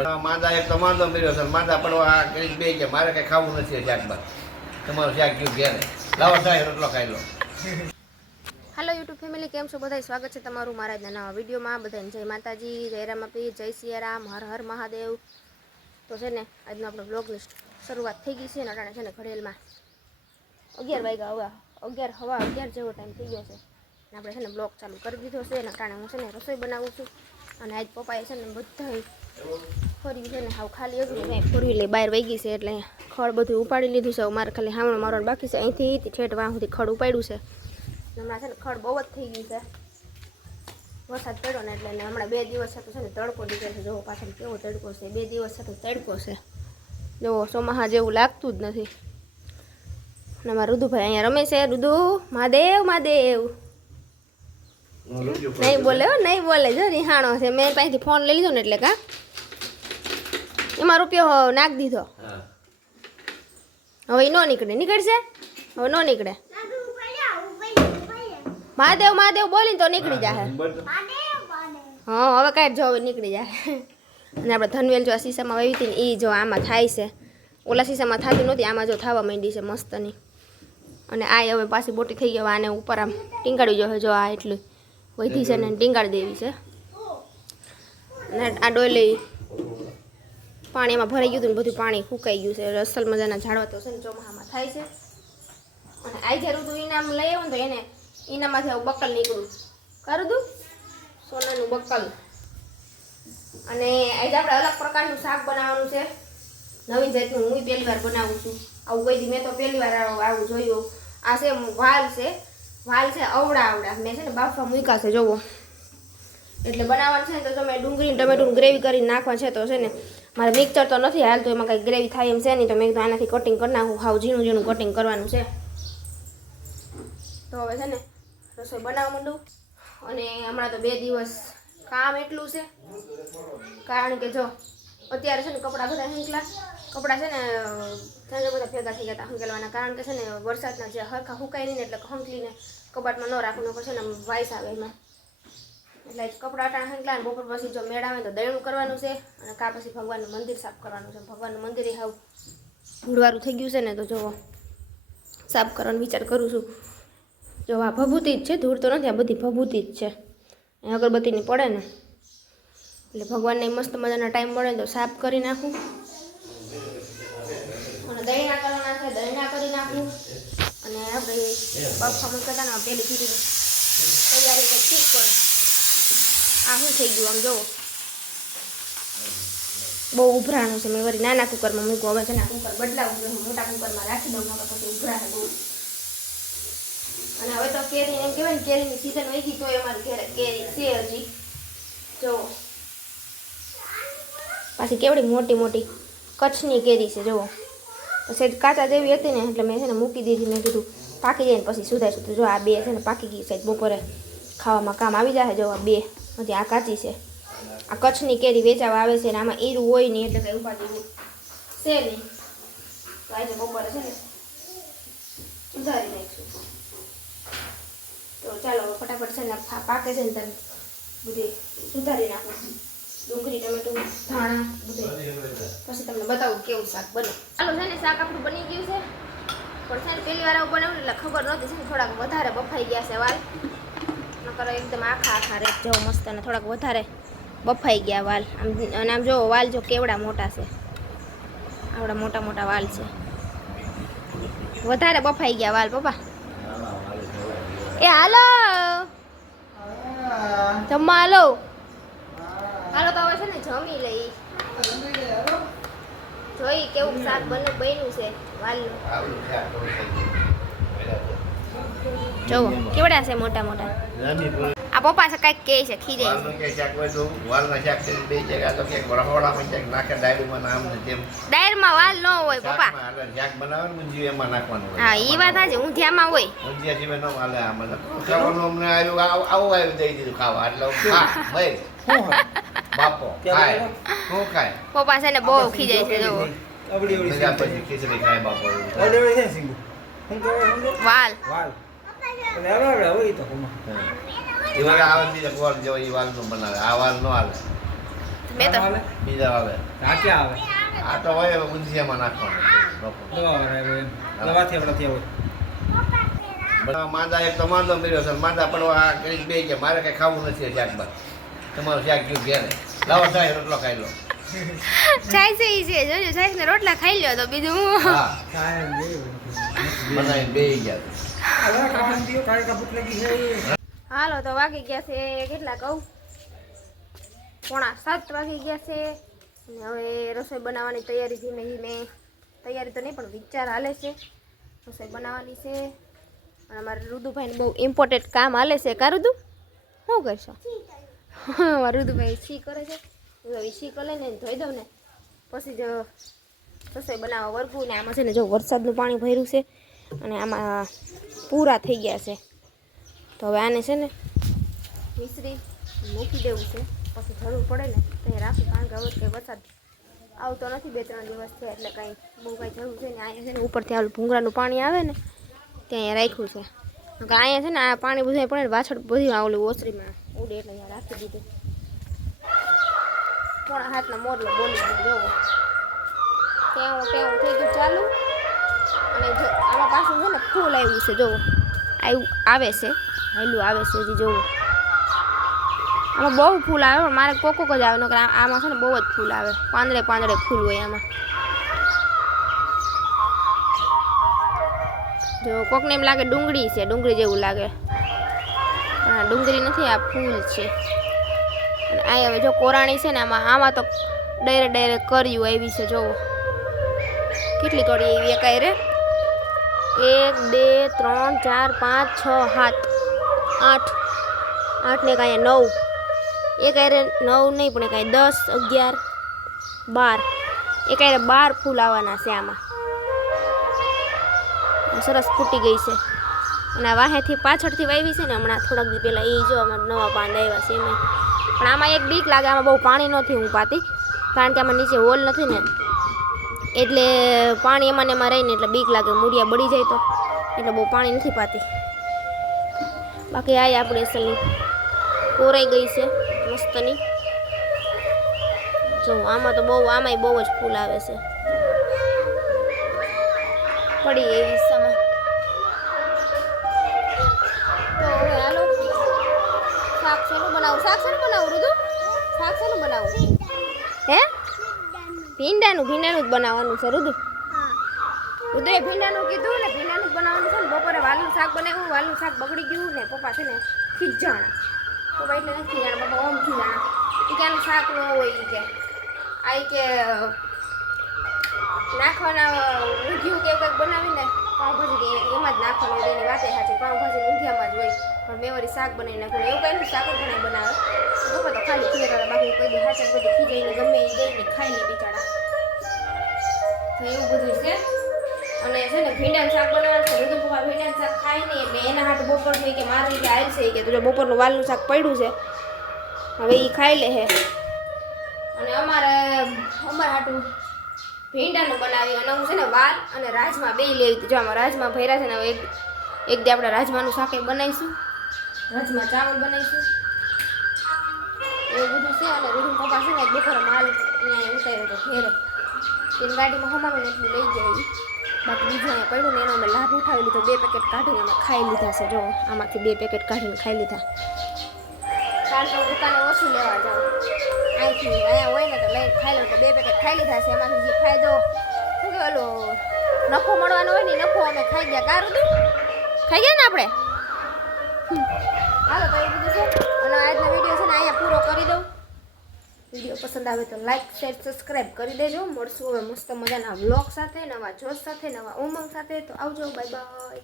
માંદા એક તો માંદો મળ્યો છે માંદા પડવા આ કરી બે કે મારે કઈ ખાવું નથી શાકમાં તમારું શાક ગયું ઘેરે લાવો થાય રોટલો ખાઈ લો. હેલો યુટ્યુબ ફેમિલી, કેમ છો બધા? સ્વાગત છે તમારું મારા આજના નવા વિડીયોમાં. બધાને જય માતાજી, જય રામાપીર, જય સિયારામ, હર હર મહાદેવ. તો છે ને આજનો આપણો બ્લોગની શરૂઆત થઈ ગઈ છે ને અટાણે છે ને ઘડેલમાં 11 વાગ્યા હવા 11 જેવો ટાઈમ થઈ ગયો છે ને આપણે છે ને બ્લોગ ચાલુ કરી દીધો છે ને અટાણે હું છે ને રસોઈ બનાવું છું. અને આજ પપ્પાએ છે ને બધા ફરી છે ને હાવ ખાલી હતું ને ફોરવી લઈ બહાર વહી ગઈ છે એટલે ખડ બધું ઉપાડી લીધું છે. મારે ખાલી હામણો મારવાનું બાકી છે. અહીંથી ઠેઠ વાં સુધી ખડ ઉપાડ્યું છે. હમણાં છે ને ખડ બહુ જ થઈ ગયું છે, વરસાદ પડ્યો ને એટલે હમણાં 2 દિવસ છે તો છે ને તડકો દીધો છે. જોવો પાછળ કેવો તડકો છે, 2 દિવસ છે તો તડકો છે. જોવો ચોમાસા જેવું લાગતું જ નથી. અને અમારા રુદુભાઈ અહીંયા રમે છે. રુદુ મહાદેવ મહાદેવ નહીં બોલે હો, નહીં બોલે. જો નિહાણો છે. મેં પાસેથી ફોન લઈ લીધો ને એટલે કા એમાં રૂપિયો નાખી દીધો. હવે એ ન નીકળે. નીકળશે હવે? ન નીકળે. મહાદેવ મહાદેવ બોલીને તો નીકળી જાય. હા હવે કાંઈ જો હવે નીકળી જાય. અને આપણે ધનવેલ જો આ શીશામાં વાવી હતી ને એ જો આમાં થાય છે. ઓલા શીશામાં થતી નહોતી, આમાં જો થવા માંડી છે મસ્તની. અને આ હવે પાછી મોટી થઈ ગઈ. આને ઉપર આમ ટીંગાડી જો જો આ એટલું વધી છે ને ટીંગાડી દેવી છે. અને આ ડોલી પાણી એમાં ભરાઈ ગયું હતું ને બધું પાણી ફૂંકાઈ ગયું છે. અસલ મજાના ઝાડવા તો છે ને ચોમાસામાં થાય છે. અને આ જ્યારે તું ઇનામ લઈ આવું ને તો એને એનામાંથી આવું બકલ નીકળું કરું દઉં, સોનાનું બકલ. અને આજે આપણે અલગ પ્રકારનું શાક બનાવવાનું છે, નવી જાતનું. હું પહેલી વાર બનાવું છું આવું. કોઈ દી મેં તો પહેલી વાર આવું જોયું. આ છે વાલ છે, વાલ છે અવડા મેં છે ને બાફવા મૂક્યા છે જોવો. એટલે બનાવવાનું છે ને તો તમે ડુંગળી ટમેટું ગ્રેવી કરીને નાખવા છે. તો છે ને મારે મિક્સર તો નથી હાલ, તો એમાં કંઈ ગ્રેવી થાય એમ છે નહીં. તો મેં કીધું આનાથી કટિંગ કરી નાખું. હાવ ઝીણું ઝીણું કટિંગ કરવાનું છે. તો હવે છે ને રસોઈ બનાવવા માંડું. અને હમણાં તો 2 દિવસ કામ એટલું છે, કારણ કે જો અત્યારે છે ને કપડાં બધા હંકલા. કપડાં છે ને બધા ભેગા થઈ ગયા હતા હંકેલવાના, કારણ કે છે ને વરસાદના જે હરખા હુકાય નહીં ને એટલે હંકલીને કબાટમાં ન રાખવું. નકર છે ને વાઇસ આવે એમાં. એટલે કપડાં અટાણા હંકલા ને બપોર પછી જો મેળ આવે તો દળનું કરવાનું છે. અને કા પછી ભગવાનનું મંદિર સાફ કરવાનું છે. ભગવાનનું મંદિર એ હાવ ધૂળવાળું થઈ ગયું છે ને, તો જો સાફ કરવાનો વિચાર કરું છું. જો આ ભભૂતિ જ છે, ધૂળ તો નથી, આ બધી ભભૂતિ જ છે. અગરબત્તીની પડે ને એટલે ભગવાનને મસ્ત મજાના ટાઈમ મળે તો સાફ કરી નાખું. અને દહીંના કરવાના છે, દહીંના કરી નાખું. અને આપણે બાફા મૂકતા ને પેલી સુધી તૈયારી કંઈક ઠીક કરે. આ શું થઈ ગયું આમ જોવો, બહુ ઉભરાણું છે. મેં વળી નાના કુકરમાં મૂકવું. હવે છે ને કુકર બદલાવું જોઈએ, મોટા કુકરમાં રાખી દઉં, નકર પછી ઉભરાશે બહુ. અને હવે તો કેરી એમ કહેવાય ને કેરીની સિઝન વહી ગઈ, તો અમારી ઘરે કેરી છે હજી. જો પાછી કેવડી મોટી મોટી કચ્છની કેરી છે જુઓ. પછી કાચા જેવી હતી ને એટલે મેં છે ને મૂકી દીધી. મેં કીધું પાકી જાય ને પછી સુધારીશું. તો જો આ 2 છે ને પાકી ગઈ છે, બપોરે ખાવામાં કામ આવી જાય. જો આ 2 હજી આ કાચી છે. આ કચ્છની કેરી વેચાવા આવે છે ને આમાં ઈરું હોય નહીં એટલે કંઈ ઉપાડી છે નહીં. તો આજે બપોરે છે ને સુધારી નાખીશું. તો ચાલો ફટાફટ છે ને પાકે છે ને તને બધી સુધારી નાખું. ડુંગળી ટમેટું ધાણા બધું પછી તમને બતાવું કેવું શાક બને. ચાલો છે ને શાક આપણું બની ગયું છે. પણ છે ને પહેલી વાર આવું બનાવ્યું એટલે ખબર નહોતી. છે ને થોડાક વધારે બફાઈ ગયા છે વાલ. નકર એકદમ આખા રેત જેવો મસ્ત અને થોડાક વધારે બફાઈ ગયા વાલ. આમ અને આમ જો વાલ જો કેવડા મોટા છે, આવડા મોટા મોટા વાલ છે. વધારે બફાઈ ગયા વાલ પપ્પા. એ હાલો જમવા હાલો. હાલો તો હવે છે ને જમી લઈ. જોઈ કેવું શાક બન્યું છે વાલનું. જોવો કેવડા છે મોટા મોટા. આ પપ્પા છે કઈક કે છે ખીજાય છે. ડાયરમાં વાલ ન હોય પપ્પા. હા એ વાત છે, ઊંધિયામાં હોય. પપ્પા છે ને બહુ ખીજાય છે જોવો. વાલ મેં તો બીજા આવે આ ક્યાં આવે આ તો હોય હવે ઊંધિયામાં નાખવાનું દવાથી આપણે ત્યાં બધા માંદા એક તો માંદો મેળ્યો છે માંદા પણ આ કરી બે કે મારે કઈ ખાવું નથી શાક બાદ તમારું શાક ગયું ઘેરે લાવો ચાય રોટલો ખાઈ લો છાય છે ઈ છે જોજો છાય ને રોટલા ખાઈ લ્યો તો બીજું હું હા ખાય ને બનાવીને બે ગયા હવે ખાવાનું દીયો કાળી કાપુટ લાગી છે હાલો તો વાગી ગયા છે કેટલા કહું 6:45 વાગી ગયા છે અને હવે રસોઈ બનાવવાની તૈયારી ધીમે ધીમે તૈયારી તો નહીં પણ વિચાર હાલે છે રસોઈ બનાવવાની છે અને અમારે રુદુભાઈને બહુ ઇમ્પોર્ટન્ટ કામ હાલે છે કા રુદુ શું કરશો અમારા રુદુભાઈ છી કરે છે છી કરે ને ધોઈ દઉં ને પછી જો રસોઈ બનાવવા વર્ગું ને આમાં છે ને જો વરસાદનું પાણી ભર્યું છે અને આમાં પૂરા થઈ ગયા છે તો હવે આને છે ને મિશ્રી મૂકી દેવું છે પછી જરૂર પડે ને ત્યાં રાખું કારણ કે હવે કંઈ વરસાદ આવતો નથી 2-3 દિવસ થયા એટલે કાંઈ બહુ કાંઈ જરૂર છે ને અહીંયા છે ને ઉપરથી આવું ભૂંગળાનું પાણી આવે ને ત્યાં રાખ્યું છે અહીંયા છે ને આ પાણી બધું પડે ને પાછળ બધી ઓલું ઓસરીમાં ઉડે એટલે અહીંયા રાખી દીધું 3 હાથના મોરલો બોલી દીધું જોવો ટેવું થઈ ગયું ચાલુ અને જો આમાં પાછું છે ને ફૂલ આવ્યું છે જોવો આવે છે હેલું આવે છે હજી જોવો આમાં બહુ ફૂલ આવે પણ મારે કોક જ આવે નકર આમાં છે ને બહુ જ ફૂલ આવે પાંદડે ફૂલ હોય આમાં જો કોકને એમ લાગે ડુંગળી છે ડુંગળી જેવું લાગે પણ આ ડુંગળી નથી આ ફૂલ છે અને આ હવે જો કોરાણી છે ને આમાં તો ડાયરેક્ટ કર્યું આવી છે જોવો કેટલી કડી એવી એકાઈ રે 1 2 3 4 5 6 7 8 ને કાંઈ 9 એક આરે 9 નહીં પણ કાંઈ 10 11 12 એક આરે 12 ફૂલ આવવાના છે આમાં સરસ ફૂટી ગઈ છે અને આ વાહેથી પાછળથી વાવી છે ને હમણાં થોડાક દી પહેલાં એ જો આમાં નવા પાંદ આવ્યા છે એમાં પણ આમાં એક બીક લાગે આમાં બહુ પાણી નથી હું પાતી કારણ કે આમાં નીચે હોલ નથી ને એટલે પાણી એમાં ને એમાં રહીને એટલે બીક લાગે મૂળિયા બળી જાય તો એટલે બહુ પાણી નથી પાતી બાકી આ આપણી અસલની કોરાઈ ગઈ છે મસ્તની જો આમાં તો આમાંય બહુ જ ફૂલ આવે છે પડી એવી સમા તો હવે હાલો શાક શેનું બનાવું રુદુ શાક શેનું બનાવું હે ભીંડાનું જ બનાવવાનું છે રુદુ રુદુએ ભીંડાનું કીધું ને ભીંડાનું જ બનાવવાનું છે ને બપોરે વાલનું શાક બનાવ્યું વાલનું શાક બગડી ગયું ને પપ્પા છે ને ખીજાણા પપ્પા એટલે નથી ખીજાણા પપ્પા ઓમ ખીજાણા એ કે આનું શાક ન હોય એ કે આ કે નાખવાના ઊંધિયું કે કંઈક બનાવીને પાઉંભાજી એમાં જ નાખવાનું એની વાતે સાચી પાઉંભાજી ઊંધિયામાં જ હોય પણ મેં વળી શાક બનાવી નાખ્યું એવું કંઈ શાક જ ઘણા બનાવે પપ્પા તો ખાલી ખીજાડા બાકી કોઈ દી હાચા બધી ખીજાઈને ગમે એ ગઈને ખાઈ લે બિચારા તો એવું બધું છે અને છે ને ભીંડાનું શાક બનાવવાનું છે બધું પપ્પા ભીંડાનું શાક ખાય નહીં એટલે એના હાટું બપોરનું કે મારે કે આવી છે કે તું બપોરનું વાલનું શાક પડ્યું છે હવે એ ખાઈ લે હે અને અમારે હાટું ભીંડાનું બનાવી અને હું છે ને વાલ અને રાજમા બે લેવી હતી જો આમાં રાજમા ભર્યા છે ને હવે એક દી આપણે રાજમાનું શાક બનાવીશું રાજમા ચાવલ બનાવીશું એવું બધું છે અને રૂમ પપ્પા છે ને બપોરે માલ અહીંયા ઉતાર્યો હતો ઘેરે એની ગાડીમાં હમાવીને એટલું લઈ જાય બાકી બીજું અહીંયા પડ્યું ને એનો અમે લાભ ઉઠાવી લીધો 2 પેકેટ કાઢીને અમે ખાઈ લીધા છે જો આમાંથી 2 પેકેટ કાઢીને ખાઈ લીધા કારણ કે હું દુકાને ઓછું લેવા જાઉં અહીંથી અહીંયા હોય ને તો લઈ ખાઈ લો તો 2 પેકેટ ખાઈ લીધા છે એમાંથી જે ફાયદો શું કે ઓલો નફો મળવાનો હોય ને નફો અમે ખાઈ ગયા કારું તું ખાઈ ગયા ને આપણે હાલો તો એ બધું છે અને આજનો વિડીયો છે ને અહીંયા પૂરો કરી દઉં વિડીયો પસંદ આવે તો લાઈક શેર સબસ્ક્રાઈબ કરી દેજો મળશું હવે મસ્ત મજાના વ્લોગ સાથે નવા જોશ સાથે નવા ઉમંગ સાથે તો આવજો બાય બાય